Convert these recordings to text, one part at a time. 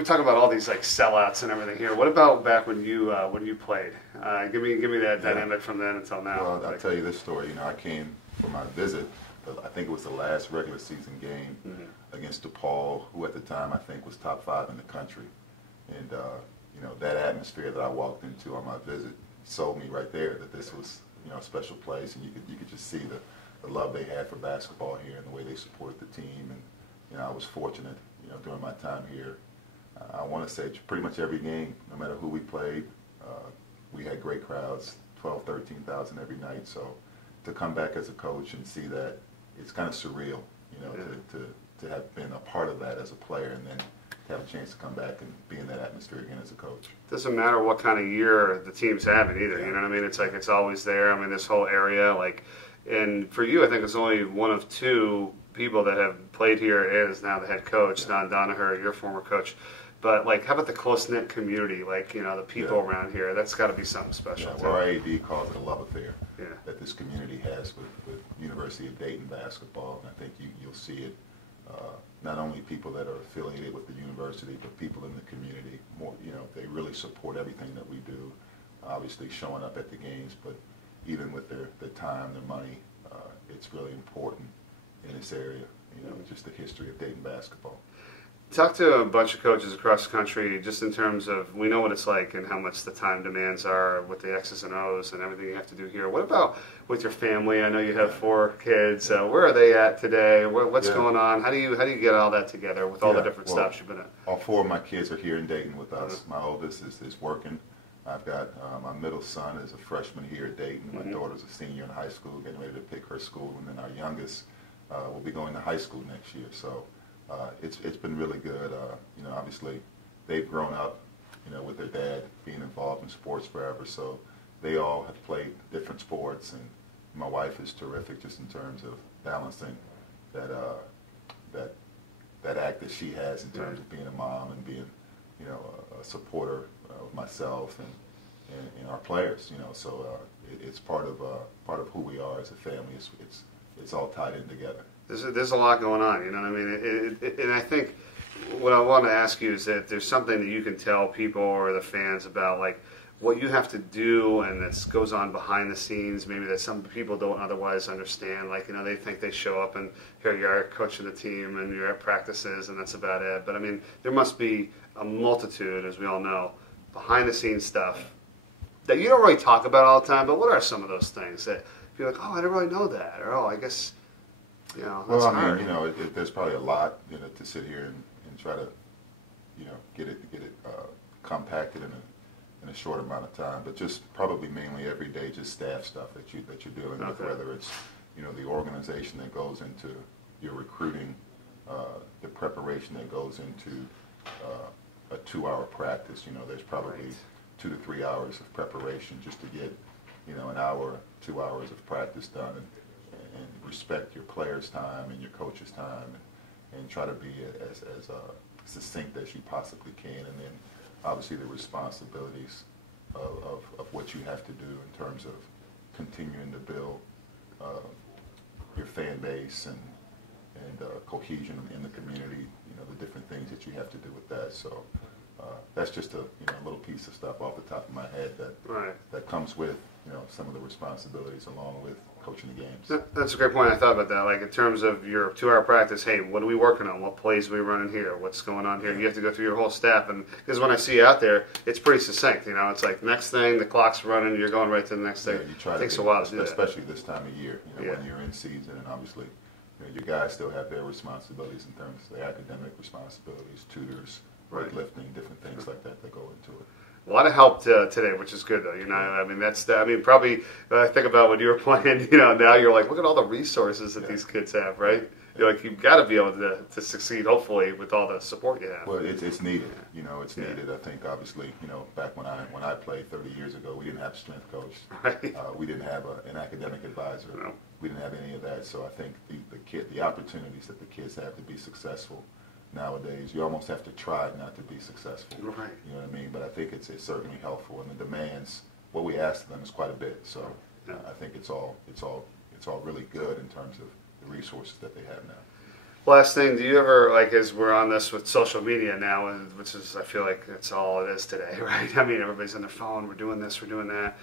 we talk about all these like sellouts and everything here. What about back when you played? Give me that dynamic from then until now. Well, I'll tell you this story. You know, I came for my visit. I think it was the last regular season game against DePaul, who at the time I think was top 5 in the country. And you know, that atmosphere that I walked into on my visit sold me right there that this was, you know, a special place, and you could just see the love they had for basketball here and the way they supported the team. And you know, I was fortunate, you know, during my time here. I want to say pretty much every game, no matter who we played, we had great crowds, 12, 13,000 every night. So to come back as a coach and see that, it's kind of surreal, you know, to have been a part of that as a player, and then to have a chance to come back and be in that atmosphere again as a coach. Doesn't matter what kind of year the team's having either, you know what I mean? It's like it's always there. I mean, this whole area, like, and for you, I think it's only one of 2 people that have played here is now the head coach, Don Donaher, your former coach. But, like, how about the close-knit community, like, you know, the people around here? That's got to be something special, too. Well, our AD calls it a love affair that this community has with University of Dayton basketball. And I think you'll see it, not only people that are affiliated with the university, but people in the community. More, you know, they really support everything that we do, obviously showing up at the games, but even with their time, their money, it's really important in this area, you know, just the history of Dayton basketball. Talk to a bunch of coaches across the country just in terms of, we know what it's like and how much the time demands are with the X's and O's and everything you have to do here. What about with your family? I know you have 4 kids. Where are they at today? What's going on? How do you get all that together with all the different stops you've been at? All 4 of my kids are here in Dayton with us. My oldest is working. I've got my middle son is a freshman here at Dayton. My daughter's a senior in high school, getting ready to pick her school, and then our youngest will be going to high school next year. So it's been really good. You know, obviously they've grown up, you know, with their dad being involved in sports forever. So they all have played different sports, and my wife is terrific just in terms of balancing that act that she has in terms of being a mom and being, you know, a supporter of myself and our players. You know, so it's part of who we are as a family. It's all tied in together. There's a lot going on, you know what I mean? And I think what I want to ask you is that there's something that you can tell people or the fans about, like, what you have to do and that goes on behind the scenes, maybe that some people don't otherwise understand. Like, you know, they think they show up and here you are coaching the team and you're at practices and that's about it. But, I mean, there must be a multitude, as we all know, behind-the-scenes stuff that you don't really talk about all the time. But what are some of those things that you're like, oh, I didn't really know that, or oh, I guess... You know, well, I mean, you know, there's probably a lot, you know, to sit here and try to, you know, get it compacted in a short amount of time. But just probably mainly everyday, just staff stuff that you're dealing with, whether it's, you know, the organization that goes into your recruiting, the preparation that goes into a 2-hour practice. You know, there's probably 2 to 3 hours of preparation just to get, you know, an hour, 2 hours of practice done. And respect your players' time and your coach's time, and try to be as succinct as you possibly can. And then obviously the responsibilities of what you have to do in terms of continuing to build your fan base and cohesion in the community, you know, the different things that you have to do with that. So that's just a little piece of stuff off the top of my head that comes with, you know, some of the responsibilities along with coaching the games. That's a great point. I thought about that. Like, in terms of your 2-hour practice, hey, what are we working on? What plays are we running here? What's going on here? You have to go through your whole staff, and because when I see you out there, it's pretty succinct. You know, it's like next thing, the clock's running, you're going right to the next thing. You try it takes a while to do that, especially this time of year. You know, when you're in season, and obviously, you know, your guys still have their responsibilities in terms of their academic responsibilities, tutors, weightlifting, different things like that go into it. A lot of help today, which is good, though. You know, I mean, probably I think about when you were playing. You know, now you're like, look at all the resources that these kids have, right? You're like, you've got to be able to succeed, hopefully, with all the support you have. Well, it's needed. You know, it's needed. I think, obviously, you know, back when I played 30 years ago, we didn't have a strength coach. We didn't have an academic advisor. No. We didn't have any of that. So I think the opportunities that the kids have to be successful nowadays, you almost have to try not to be successful. Right. You know what I mean? But I think it's certainly helpful, and the demands, what we ask of them is quite a bit. So I think it's all really good in terms of the resources that they have now. Last thing, do you ever, like, as we're on this with social media now, which is, I feel like that's all it is today, right? I mean, everybody's on their phone, we're doing this, we're doing that.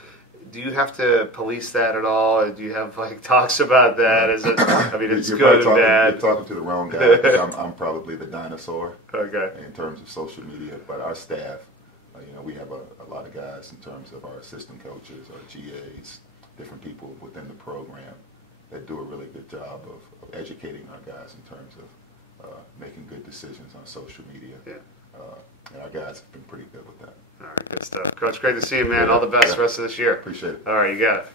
Do you have to police that at all? Or do you have, like, talks about that? Is it, I mean, it's good and bad. You're talking to the wrong guy. I'm probably the dinosaur in terms of social media, but our staff, we have a lot of guys in terms of our assistant coaches, our GAs, different people within the program that do a really good job of educating our guys in terms of making good decisions on social media. Yeah. And our guys have been pretty good with that. All right, good stuff. Coach, great to see you, man. All the best the rest of this year. Appreciate it. All right, you got it.